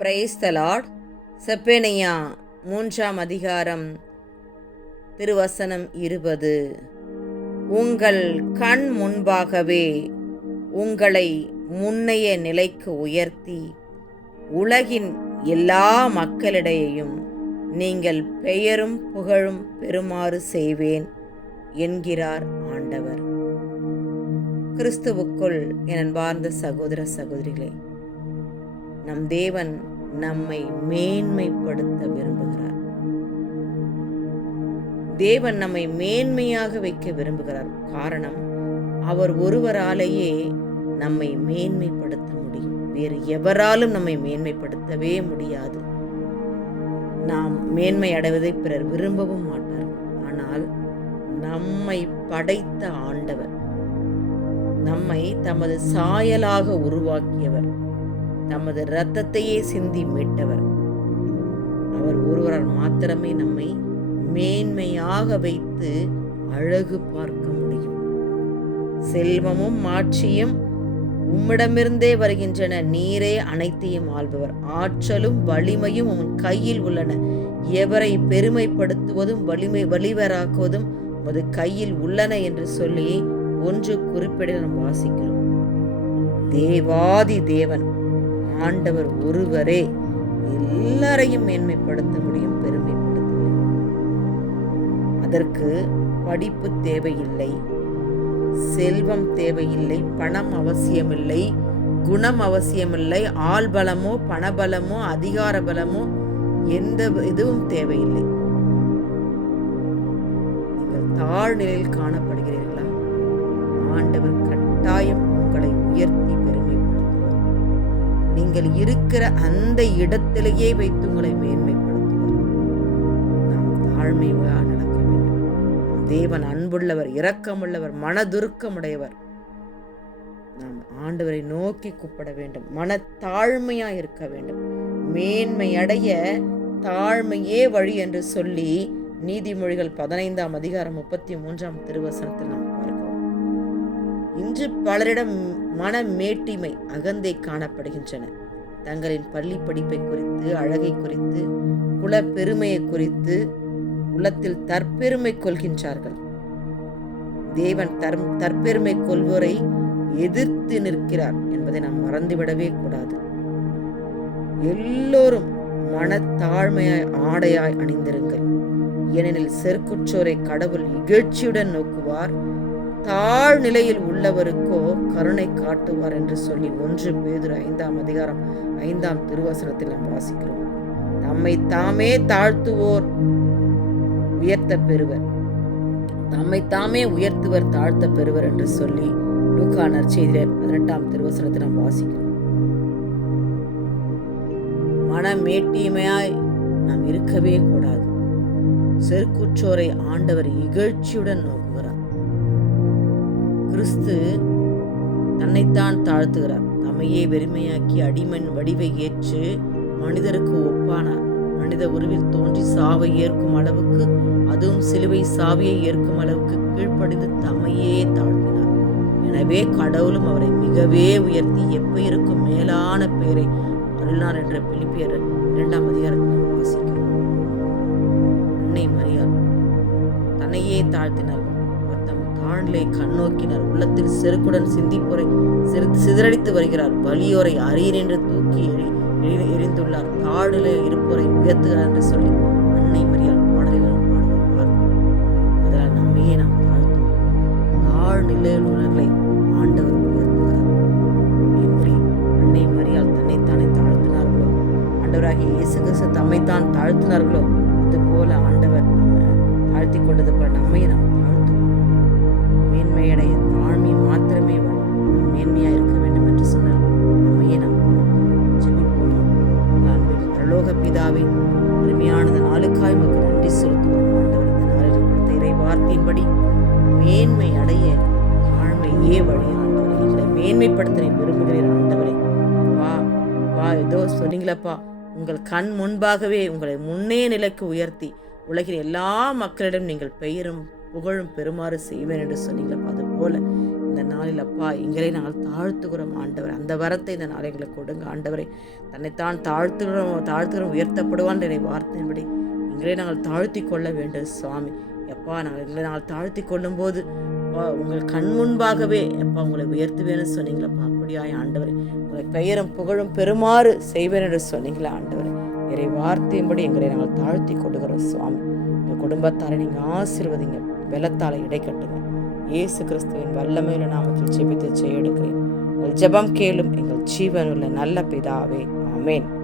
Praise the Lord செப்பேனையா மூன்றாம் அதிகாரம் திருவசனம் இருபது. உங்கள் கண் முன்பாகவே உங்களை முன்னைய நிலைக்கு உயர்த்தி உலகின் எல்லா மக்களிடையையும் நீங்கள் பெயரும் புகழும் பெறுமாறு செய்வேன் என்கிறார் ஆண்டவர். கிறிஸ்துவுக்குள் என் அன்பார்ந்த சகோதர சகோதரிகளே நம் தேவன் நம்மை மேன்மைப்படுத்த விரும்புகிறார். தேவன் நம்மை மேன்மையாக வைக்க விரும்புகிறார். காரணம் அவர் ஒருவராலேயே நம்மை மேன்மைப்படுத்த முடியும். வேறு எவராலும் நம்மை மேன்மைப்படுத்தவே முடியாது. நாம் மேன்மை அடைவதை பிறர் விரும்பவும் மாட்டார். ஆனால் நம்மை படைத்த ஆண்டவர் நம்மை தமது சாயலாக உருவாக்கியவர் தமது இரத்தத்தையே சிந்தி மீட்டவர். அவர் ஒருவரால் மாத்திரமே நம்மை மேன்மையாக வைத்து அழகு பார்க்க முடியும். செல்வமும் மாட்சியும் உம்மிடமிருந்தே வருகின்றன. நீரே அனைத்தையும் ஆள்பவர். ஆற்றலும் வலிமையும் உன் கையில் உள்ளன. எவரை பெருமைப்படுத்துவதும் வலிமை வலிவராக்குவதும் உமது கையில் உள்ளன என்று சொல்லி ஒன்று குறிப்பிட நாம் வாசிக்கிறோம். தேவாதி தேவன். ஆண்டவர் ஒருவரே எல்லாரையும் மேன்மைப்படுத்த முடியும் பெருமைப்படுத்த முடியும். அதற்கு படிப்பு தேவையில்லை செல்வம் தேவையில்லை பணம் அவசியமில்லை குணம் அவசியமில்லை ஆள்பலமோ பணபலமோ அதிகார பலமோ எந்த இதுவும் தேவையில்லை. நீங்கள் தாழ்நிலையில் காணப்படுகிறீர்களா? ஆண்டவர் கட்டாயம் உங்களை உயர்த்தி நீங்கள் இருக்கிற அந்த இடத்திலேயே வைத்து உங்களை மேன்மைப்படுத்துவார் நாம் தாழ்மையாக நடக்க வேண்டும். தேவன் அன்புள்ளவர் இரக்கமுள்ளவர் மனதுருக்கமுடையவர். நாம் ஆண்டவரை நோக்கி கூப்பிட வேண்டும். மன தாழ்மையா இருக்க வேண்டும். மேன்மை அடைய தாழ்மையே வழி என்று சொல்லி நீதிமொழிகள் பதினைந்தாம் அதிகாரம் முப்பத்தி மூன்றாம் திருவசனத்தில் நாம் பார்க்கிறோம். இன்று பலரிடம் மன மேட்டிமை அகந்தை காணப்படுகின்றன. தங்களின் பள்ளி படிப்பை குறித்து அழகை குறித்து குல பெருமையை குறித்து உள்ளத்தில் தற்பெருமை கொள்கின்றார்கள். தேவன் தர் தற்பெருமை கொள்வோரை எதிர்த்து நிற்கிறார் என்பதை நாம் மறந்துவிடவே கூடாது. எல்லோரும் மனத்தாழ்மையாய் ஆடையாய் அணிந்திருங்கள். ஏனெனில் செருக்குற்றோரை கடவுள் இகழ்ச்சியுடன் நோக்குவார். தாழ்நிலையில் உள்ளவருக்கோ கருணை காட்டுவார் என்று சொல்லி ஒன்று பேதுரு ஐந்தாம் அதிகாரம் ஐந்தாம் திருவசனத்தில் நாம் வாசிக்கிறோம். தம்மை தாமே தாழ்த்துவோர் உயர்த்த பெறுவர். தம்மை தாமே உயர்த்துவர் தாழ்த்த பெறுவர் என்று சொல்லி லூக்கா நற்செய்தியில பதினெட்டாம் திருவசனத்தை நாம் வாசிக்கிறோம். மனமேட்டீமையாய் நாம் இருக்கவே கூடாது. செருக்குற்றோரை ஆண்டவர் இகழ்ச்சியுடன் நோக்குகிறார். கிறிஸ்து தன்னைத்தான் தாழ்த்துகிறார். தம்மையே வெறுமையாக்கி அடிமன் வடிவை ஏற்று மனிதருக்கு ஒப்பானார். மனித உருவில் தோன்றி சாவை ஏற்கும் அளவுக்கு அதுவும் சிலுவை சாவியை ஏற்கும் அளவுக்கு கீழ்ப்படிந்து தம்மையே தாழ்த்தினார். எனவே கடவுளும் அவரை மிகவே உயர்த்தி எப்பெயருக்கும் மேலான பெயரை அருளார் என்ற பிலிப்பியர் இரண்டாம் அதிகாரத்தில் நாம் வாசிக்கிறோம். அன்னை மரியாள் தன்னையே தாழ்த்தினார். அவர் தம் தாழ்நிலை கண்ணோக்கினார் உள்ளத்தில் செருக்குடன் சிந்திப்போரை சிதறடித்து வருகிறார். வலியோரை அரியர் என்று தூக்கி எரி- எரிந்துள்ளார் தாடிலே இருப்போரை உயர்த்துகிறார் என்று சொல்லி அன்னை மரியாள் பாடலில் நாம் பாடுவோம் அதனால் நம்மையே நாம் தாழ்த்துவோம். தாழ்நிலையில் உள்ளவர்களை ஆண்டவர் உயர்த்துகிறார் எப்படி அன்னை மரியாள் தன்னைத்தானே தாழ்த்தினார்களோ? ஆண்டவராகிய இயேசு கிறிஸ்து தம்மைத்தான் தாழ்த்தினார்களோ? அதுபோல ஆண்டவர் நம்ம தாழ்த்தி கொண்டது போல நம்மையை நாம் தாழ்த்துவோம். மேன்மையடைய தாழ்மை மாத்திரமே மேன்மையாக இருக்க வேண்டும் என்று சொன்னால் நம்மையே நாம் தாழ்த்துவோம். ஜெபிப்போமா அன்பின் பரலோக பிதாவே அருமையானது நாளுக்காய் மக்கள் நன்றி செலுத்துவோம் ஆண்டவர் இந்த நாளில் கொடுத்த இறை வார்த்தையின்படி மேன்மை அடைய தாழ்மையே வழி ஆண்டவரே எங்களை மேன்மைப்படுத்த விரும்புகிறேன் ஆண்டவரே வா வா ஏதோ சொன்னீங்களப்பா உங்கள் கண் முன்பாகவே உங்களை முன்னே நிலைக்கு உயர்த்தி உலகின் எல்லா மக்களிடம் நீங்கள் பெயரும் புகழும் பெருமாறு செய்வேன் என்று சொன்னீங்களப்பா அது போல இந்த நாளில் அப்பா எங்களை நாங்கள் தாழ்த்துகிறோம் ஆண்டவர். அந்த வரத்தை இந்த நாள் எங்களுக்கு கொடுங்க ஆண்டவரை. தன்னைத்தான் தாழ்த்துகிறோம் தாழ்த்துகிறோம் உயர்த்தப்படுவான் என்னை வார்த்தையின்படி எங்களை நாங்கள் தாழ்த்தி கொள்ள வேண்டும் சுவாமி. எப்பா நாங்கள் எங்களை நாங்கள் தாழ்த்தி கொள்ளும்போது அப்பா உங்கள் கண் முன்பாகவே எப்பா உங்களை உயர்த்துவேன்னு சொன்னீங்களப்பா அப்படியாய் ஆண்டவரை. உங்களை பெயரும் புகழும் பெருமாறு செய்வேன் என்று சொன்னீங்களா ஆண்டவரை. இறை வார்த்தையின்படி எங்களை நாங்கள் தாழ்த்தி கொள்ளுகிறோம் சுவாமி. எங்கள் குடும்பத்தாரை நீங்கள் ஆசிர்வதிங்க. வெள்ளத்தால் இடை இயேசு கிறிஸ்துவின் வல்லமையுள்ள நாமத்தில் ஜெபித்து செய்யெடுக்கிறேன் உங்கள் ஜெபம் கேளும் எங்கள் ஜீவனுள்ள நல்ல பிதாவே. ஆமென்.